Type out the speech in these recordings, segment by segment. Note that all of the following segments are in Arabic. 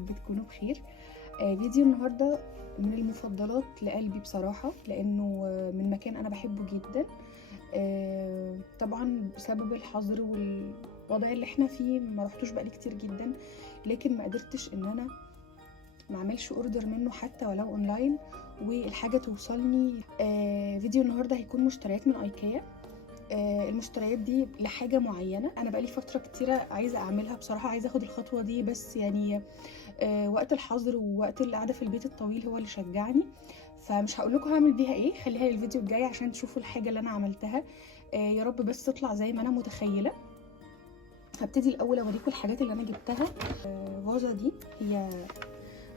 رب تكونوا بخير. فيديو النهارده من المفضلات لقلبي بصراحه، لانه من مكان انا بحبه جدا. طبعا بسبب الحظر والوضع اللي احنا فيه ما رحتوش بقالي كتير جدا، لكن ما قدرتش ان انا ما اعملش اوردر منه حتى ولو اونلاين والحاجه توصلني. فيديو النهارده هيكون مشتريات من ايكيا. المشتريات دي لحاجه معينه انا بقالي فتره كتيره عايزه اعملها بصراحه، عايزه اخد الخطوه دي، بس يعني وقت الحظر ووقت القعده في البيت الطويل هو اللي شجعني. فمش هقول لكم هعمل بيها ايه، خليها للفيديو الجاي عشان تشوفوا الحاجه اللي انا عملتها. يا رب بس تطلع زي ما انا متخيله. هبتدي الاول اوريكم الحاجات اللي انا جبتها. فازه دي هي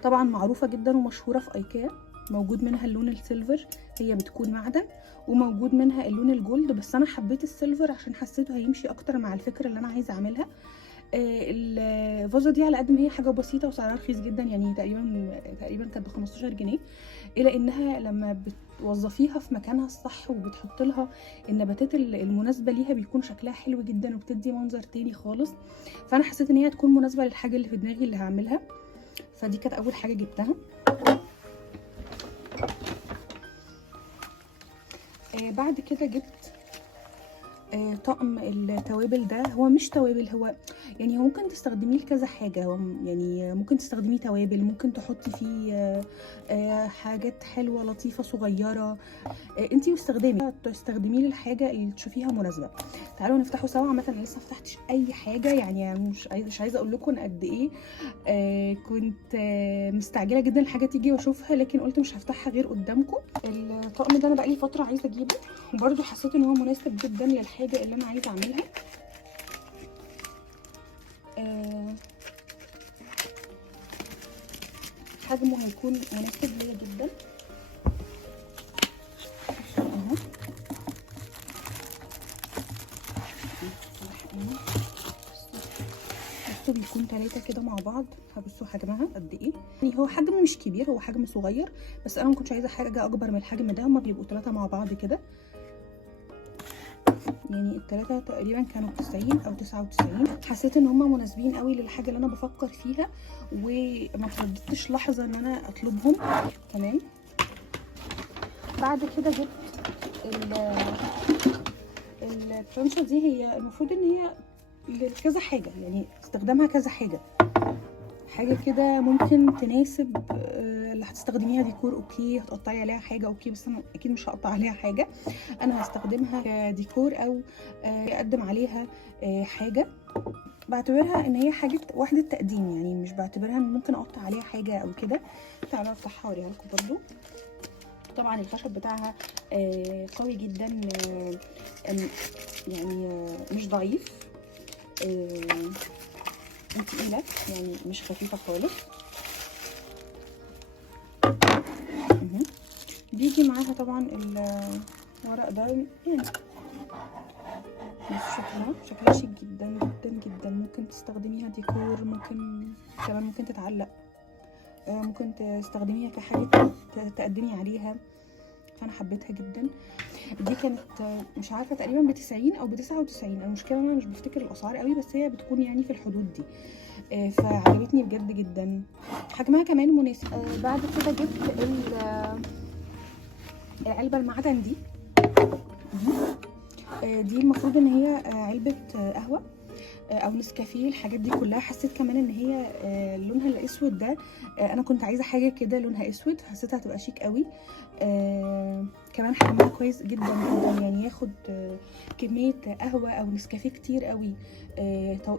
طبعا معروفه جدا ومشهوره في ايكيا، موجود منها اللون السيلفر، هي بتكون معدن، وموجود منها اللون الجولد، بس انا حبيت السيلفر عشان حسيته هيمشي اكتر مع الفكره اللي انا عايزه اعملها. الفازه دي على قد ما هي حاجه بسيطه وسعرها رخيص جدا، يعني تقريبا كانت ب 15 جنيه، الا انها لما بتوظفيها في مكانها الصح وبتحط لها النباتات المناسبه ليها بيكون شكلها حلو جدا وبتدي منظر تاني خالص. فانا حسيت ان هي تكون مناسبه للحاجه اللي في دماغي اللي هعملها، فدي كانت اول حاجه جبتها. بعد كده جبت طقم التوابل ده. هو مش توابل، هو يعني هو ممكن تستخدميه لكذا حاجه، هو يعني ممكن تستخدميه توابل، ممكن تحطي فيه حاجات حلوه لطيفه صغيره. انتي تستخدميه للحاجه اللي تشوفيها مناسبه. تعالوا نفتحه سوا. عامه انا لسه مفتحتش اي حاجه، يعني مش عايزه اقول لكم قد ايه كنت مستعجله جدا الحاجه تيجي واشوفها، لكن قلت مش هفتحها غير قدامكم. الطقم ده انا بقالي فتره عايزه اجيبه، وبرده حسيت ان هو مناسب جدا للحاجه اللي انا عايزه اعملها. حجمه هيكون مناسب ليا جدا. اهو بصوا بيكون 3 كده مع بعض. هبصوا حجمها قد ايه، يعني هو حجم مش كبير، هو حجم صغير، بس انا ما كنتش عايزه حاجه اكبر من الحجم ده. هما بيبقوا 3 مع بعض كده، يعني التلاتة تقريبا كانوا 90 او 99. حسيت ان هما مناسبين قوي للحاجه اللي انا بفكر فيها، وما ترددتش لحظه ان انا اطلبهم. تمام. بعد كده جبت الترانشة دي. هي المفروض ان هي لكذا حاجه، يعني استخدامها كذا حاجه كده ممكن تناسب اللي هتستخدميها ديكور اوكي، هتقطعي عليها حاجه اوكي، بس انا اكيد مش هقطع عليها حاجه، انا هستخدمها كديكور او اقدم عليها حاجه. بعتبرها ان هي حاجه وحده تقديم، يعني مش بعتبرها ان ممكن اقطع عليها حاجه او كده. تعالوا افتحها اوريها لكم برده. طبعا الخشب بتاعها قوي جدا، يعني مش ضعيف، تقيله، يعني مش خفيفه خالص. بيجي معاها طبعا الورق ده، يعني بس شكلها شيك جدا جدا جدا. ممكن تستخدميها ديكور، ممكن تتعلق، ممكن تستخدميها كحاجه تقدمي عليها، فانا حبيتها جدا. دي كانت مش عارفه تقريبا ب90 او ب99. المشكله انا مش بفتكر الاسعار قوي، بس هي بتكون يعني في الحدود دي. فعجبتني بجد جدا، حجمها كمان مناسب. بعد كده جبت العلبه المعدن دي. دي المفروض ان هي علبه قهوه او نسكافيه، الحاجات دي كلها. حسيت كمان ان هي لونها الاسود ده، انا كنت عايزه حاجه كده لونها اسود، حسيتها هتبقى شيك قوي. كمان حجمها كويس جدا جدا، يعني ياخد كميه قهوه او نسكافيه كتير قوي،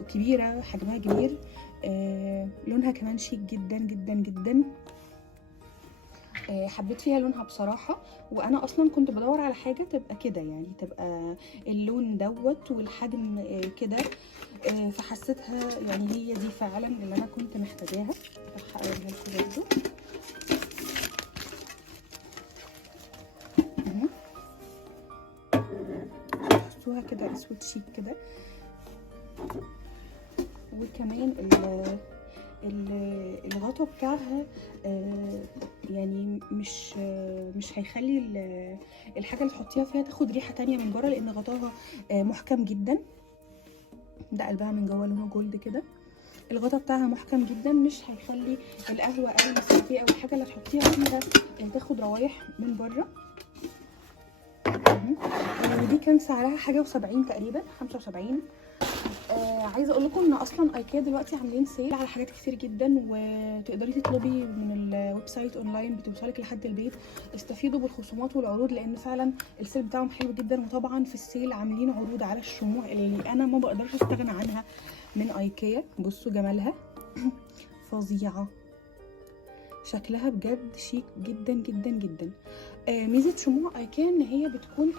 كبيره، حجمها كبير. لونها كمان شيك جدا جدا جدا. حبيت فيها لونها بصراحه، وانا اصلا كنت بدور على حاجه تبقى كده، يعني تبقى اللون دوت والحجم كده. فحسيتها يعني هي دي فعلا اللي انا كنت محتاجاها. هوريها لكم برضو. شفتوها كده اسود شيك كده. وكمان الغطا بتاعها يعني مش هيخلي الحاجه اللي تحطيها فيها تاخد ريحه تانية من بره، لان غطاها محكم جدا. ده قلبها من جوه لونه جولد كده. الغطا بتاعها محكم جدا، مش هيخلي القهوه او النسكافيه او الحاجه اللي تحطيها فيها تاخد روايح من بره. ودي كان سعرها حاجه و70 تقريبا، 75. عايزه اقول لكم ان اصلا ايكيا دلوقتي عاملين سيل على حاجات كتير جدا، وتقدري تطلبي من الويب سايت اونلاين بتوصلك لحد البيت. استفيدوا بالخصومات والعروض لان فعلا السيل بتاعهم حلو جدا. وطبعا في السيل عاملين عروض على الشموع اللي انا ما بقدرش استغنى عنها من ايكيا. بصوا جمالها فظيعه، شكلها بجد شيك جدا جدا جدا. ميزه شموع ايكيا ان هي بتكون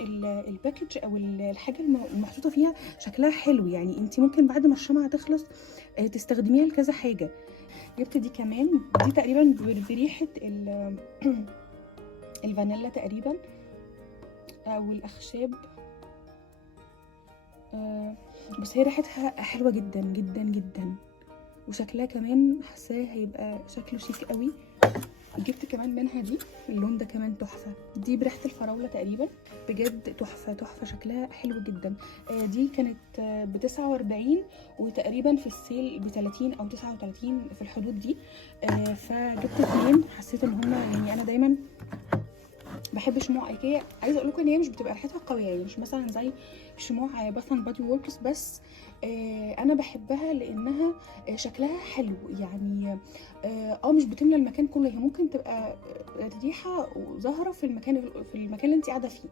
الباكج او الحاجه المحطوطه فيها شكلها حلو، يعني انت ممكن بعد ما الشمعه تخلص تستخدميها لكذا حاجه. جبت دي كمان، دي تقريبا بريحه الفانيلا تقريبا او الاخشاب، بس هي ريحتها حلوه جدا جدا جدا، وشكلها كمان حاساه هيبقى شكله شيك قوي. جبت كمان منها دي، اللون ده كمان تحفه، دي بريحه الفراوله تقريبا، بجد تحفه تحفه، شكلها حلو جدا. دي كانت ب49 وتقريبا في السيل ب30 او 39 في الحدود دي. فجبت 2، حسيت ان هما يعني انا دايما بحب شموع ايكيا. عايزه اقول لكم ان هي مش بتبقى ريحتها قويه، يعني مش مثلا زي شموع باث اند بادي وركس، بس انا بحبها لانها شكلها حلو يعني. مش بتملى المكان كله، هي ممكن تبقى ريحه ظاهره في المكان اللي انت قاعده فيه،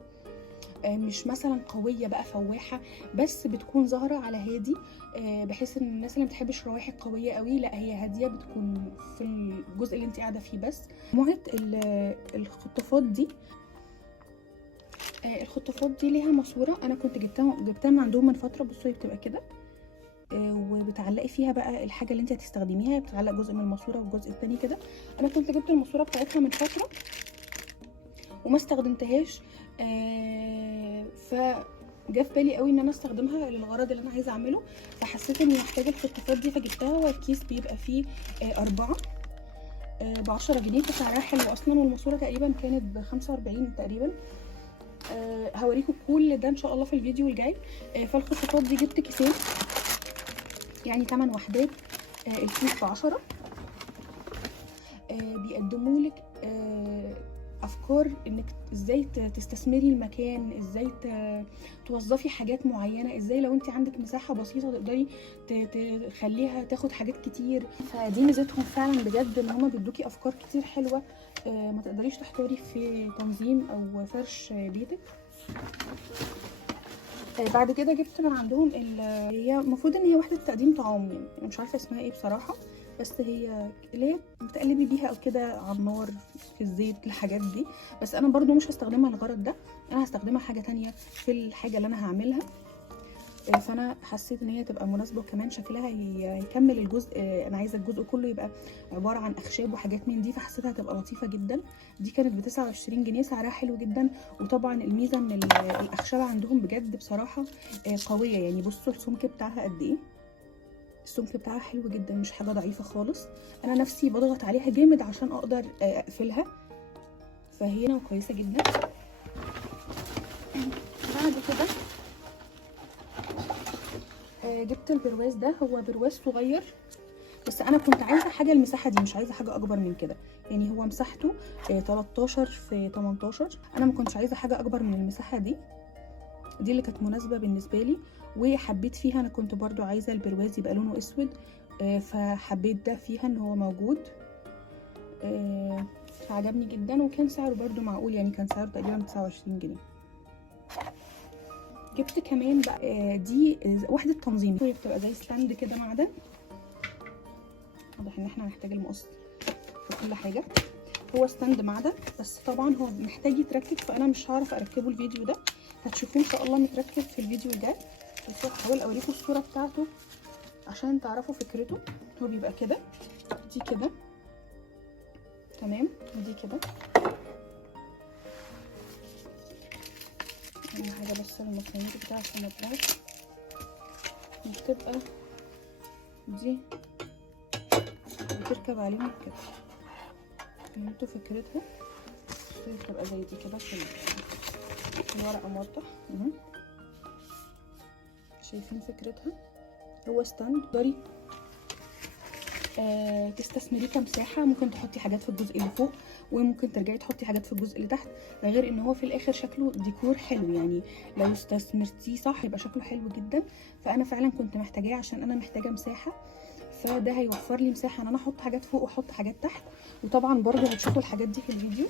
مش مثلا قويه بقى فواحه، بس بتكون ظاهره على هادي، بحيث ان الناس اللي ما بتحبش الروائح القويه قوي، لا هي هاديه بتكون في الجزء اللي انت قاعده فيه بس. مجموعه الخطافات دي، الخطافات دي ليها ماسوره، انا كنت جبتها من عندهم من فتره. بصوا هي بتبقى كده، وبتعلقي فيها بقى الحاجه اللي انت هتستخدميها، بتعلق جزء من الماسوره والجزء الثاني كده. انا كنت جبت الماسوره بتاعتها من فتره وما استخدمتهاش، فجا في بالي قوي ان انا استخدمها للغرض اللي انا عايزه اعمله، فحسيت اني محتاجه الخطافات دي فجبتها. والكيس بيبقى فيه 4 ب10 جنيه، فسعرها حلو اصلا، والماسوره تقريبا كانت ب45 تقريبا. هوريكم كل ده ان شاء الله في الفيديو الجاي. فالخطافات دي جبت كيسين، يعني 8 وحدات، الكيس ب10. بيقدموا لك افكار انك ازاي تستثمري المكان، ازاي توظفي حاجات معينه، ازاي لو انت عندك مساحه بسيطه تقدري تخليها تاخد حاجات كتير. فدي ميزتهم فعلا بجد، ان هما بيدوكي افكار كتير حلوه، ما تقدريش تحتاري في تنظيم او فرش بيتك. بعد كده جبت من عندهم هي المفروض ان هي وحده تقديم طعام، يعني انا مش عارفه اسمها ايه بصراحه، بس هي اللي هي بتقلبي بيها او كده على النار في الزيت الحاجات دي، بس انا برضو مش هستخدمها للغرض ده، انا هستخدمها حاجه تانية في الحاجه اللي انا هعملها. فانا حسيت ان هي تبقى مناسبه، وكمان شكلها هيكمل الجزء. انا عايزه الجزء كله يبقى عباره عن اخشاب وحاجات من دي، فحسيتها هتبقى لطيفه جدا. دي كانت ب29 جنيه، سعرها حلو جدا. وطبعا الميزه ان الاخشاب عندهم بجد بصراحه قويه، يعني بصوا السمك بتاعها قد ايه، السمك بتاعها حلو جدا، مش حاجه ضعيفه خالص. انا نفسي بضغط عليها جامد عشان اقدر اقفلها، فهي كويسه جدا. بعد كده جبت البرواز ده، هو برواز صغير، بس انا كنت عايزه حاجه المساحه دي، مش عايزه حاجه اكبر من كده، يعني هو مساحته 13 في 18. انا ما كنتش عايزه حاجه اكبر من المساحه دي اللي كانت مناسبه بالنسبه لي. وحبيت فيها، انا كنت برضو عايزه البرواز يبقى لونه اسود، فحبيت ده فيها ان هو موجود، فعجبني جدا. وكان سعره برضو معقول، يعني كان سعره تقريبا 29 جنيه. جبت كمان بقى دي وحده تنظيم، هي بتبقى زي ستاند كده معدن، واضح ان احنا هنحتاج المقص في كل حاجه. هو ستاند معدن، بس طبعا هو محتاج يتركب، فانا مش هعرف اركبه الفيديو ده، هتشوفوه ان شاء الله متركب في الفيديو الجاي. بس هحاول اوريكم الصوره بتاعته عشان تعرفوا فكرته. هو بيبقى كده، دي كده تمام، ودي كده. اهم حاجه بس المسامير بتاعته ما تبقاش، بتبقى دي بتركب عليهم كده. فهمتوا فكرتها؟ بتبقى زي دي كده في الورقه موضح. شايفين فكرتها؟ هو ستاند تقدري تستثمريه كمساحه، ممكن تحطي حاجات في الجزء اللي فوق وممكن ترجعي تحطي حاجات في الجزء اللي تحت. ده غير ان هو في الاخر شكله ديكور حلو، يعني لو استثمرتيه صح يبقى شكله حلو جدا. فانا فعلا كنت محتاجاه عشان انا محتاجه مساحه، فده هيوفر لي مساحه ان انا احط حاجات فوق واحط حاجات تحت. وطبعا برضو هتشوفوا الحاجات دي في الفيديو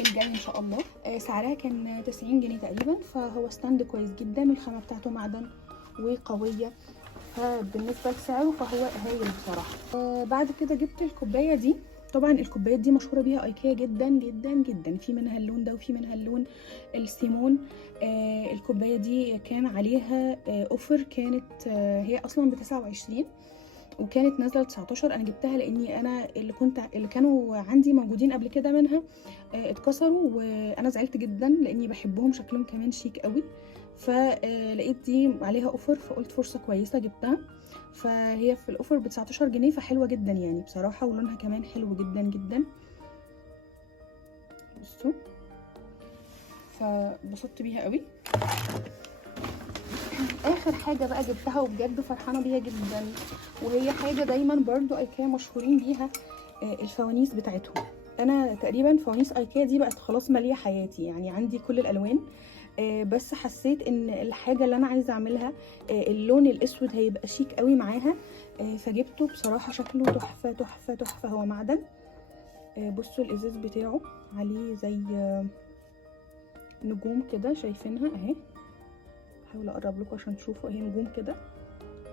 الجاي ان شاء الله. سعرها كان 90 جنيه تقريبا، فهو ستاند كويس جدا، الخامه بتاعته معدن وقويه، فبالنسبه لسعره فهو هايل بصراحه. بعد كده جبت الكوبايه دي. طبعا الكوبايات دي مشهوره بيها ايكيا جدا جدا جدا، في منها اللون ده وفي منها اللون السيمون. الكوبايه دي كان عليها اوفر، كانت هي اصلا ب29 وكانت نازله 19. انا جبتها لاني انا اللي كانوا عندي موجودين قبل كده منها اتكسروا، وانا زعلت جدا لاني بحبهم، شكلهم كمان شيك قوي. فلقيت دي عليها اوفر فقلت فرصه كويسه جبتها. فهي في الاوفر ب 19 جنيه، فحلوه جدا يعني بصراحه، ولونها كمان حلو جدا جدا. بصوا، فبسطت بيها قوي. اخر حاجه بقى جبتها وبجد فرحانه بيها جدا، وهي حاجه دايما برضو ايكيا مشهورين بيها، الفوانيس بتاعتهم. انا تقريبا فوانيس ايكيا دي بقت خلاص ماليه حياتي، يعني عندي كل الالوان. بس حسيت ان الحاجه اللي انا عايزه اعملها اللون الاسود هيبقى شيك قوي معاها، فجبته. بصراحه شكله تحفه تحفه تحفه، هو معدن. بصوا الازاز بتاعه عليه زي نجوم كده، شايفينها اهي، هحاول اقرب لكم عشان تشوفوا اهي نجوم كده.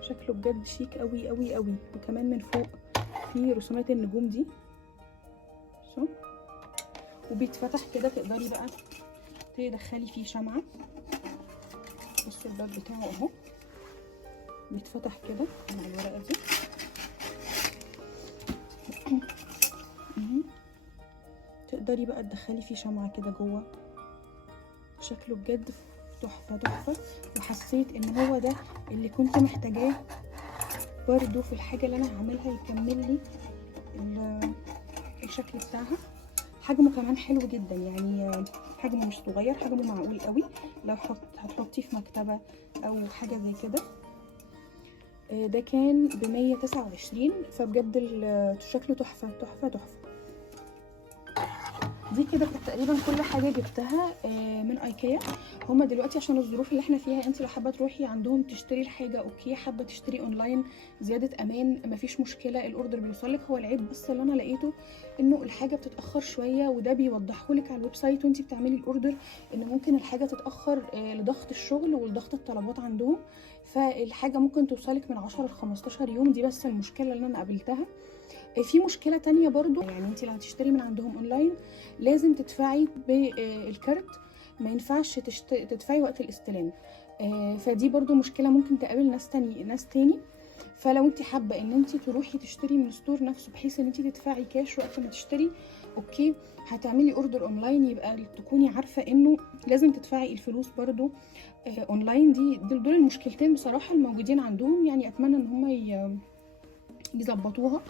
شكله بجد شيك قوي قوي قوي، وكمان من فوق في رسومات النجوم دي. شو وبيتفتح كده، تقدري بقى تدخلي فيه شمعة. بصوا الباب بتاعه اهو، بيتفتح كده مع الورقة دي. تقدري بقى تدخلي فيه شمعة كده جوه. شكله بجد تحفة تحفة، وحسيت ان هو ده اللي كنت محتاجاه برضو في الحاجة اللي انا هعملها، يكمل لي الشكل بتاعها. حجمه كمان حلو جدا، يعني حجمه مش صغير، حجمه معقول قوي لو هتحطيه في مكتبة او حاجة زي كده. ده كان ب129، فبجد شكله تحفة تحفة تحفة. دي كده كانت تقريبا كل حاجه جبتها من ايكيا. هما دلوقتي عشان الظروف اللي احنا فيها، انت لو حابه تروحي عندهم تشتري الحاجه اوكي، حابه تشتري اونلاين زياده امان مفيش مشكله، الاوردر بيوصلك. هو العيب بس اللي انا لقيته انه الحاجه بتتاخر شويه، وده بيوضحهولك على الويب سايت وانت بتعملي الاوردر، ان ممكن الحاجه تتاخر لضغط الشغل ولضغط الطلبات عندهم، فالحاجه ممكن توصلك من 10 ل 15 يوم. دي بس المشكله اللي انا قابلتها. في مشكله تانية برضو، يعني انت لو هتشتري من عندهم اونلاين لازم تدفعي بالكارت، ما ينفعش تدفعي وقت الاستلام. فدي برضو مشكله ممكن تقابل ناس تاني. فلو انت حابه ان انت تروحي تشتري من الستور نفسه بحيث ان انت تدفعي كاش وقت ما تشتري، اوكي هتعملي اوردر اونلاين، يبقى تكوني عارفه انه لازم تدفعي الفلوس برضو اونلاين. دول المشكلتين بصراحه الموجودين عندهم، يعني اتمنى ان هم يظبطوها.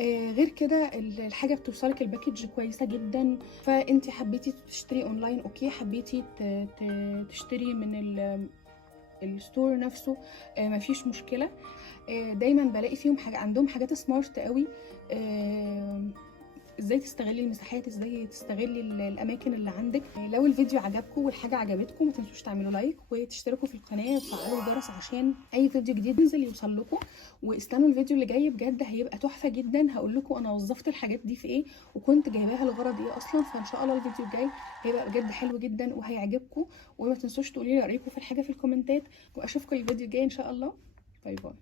غير كده الحاجه بتوصلك الباكج كويسه جدا. فانت حبيتي تشتري اونلاين اوكي، حبيتي تشتري من الستور نفسه مفيش مشكله. دايما بلاقي فيهم عندهم حاجات سمارت قوي، ازاي تستغلي المساحات، ازاي تستغلي الاماكن اللي عندك. لو الفيديو عجبكم والحاجه عجبتكم ما تنسوش تعملوا لايك وتشتركوا في القناه وتفعلوا الجرس عشان اي فيديو جديد ينزل يوصل لكم. واستنوا الفيديو اللي جاي بجد هيبقى تحفه جدا، هقول لكم انا وظفت الحاجات دي في ايه وكنت جايباها لغرض ايه اصلا. فان شاء الله الفيديو الجاي هيبقى بجد حلو جدا وهيعجبكم. وما تنسوش تقولوا لي رايكم في الحاجه في الكومنتات، واشوفكم الفيديو الجاي ان شاء الله. باي باي.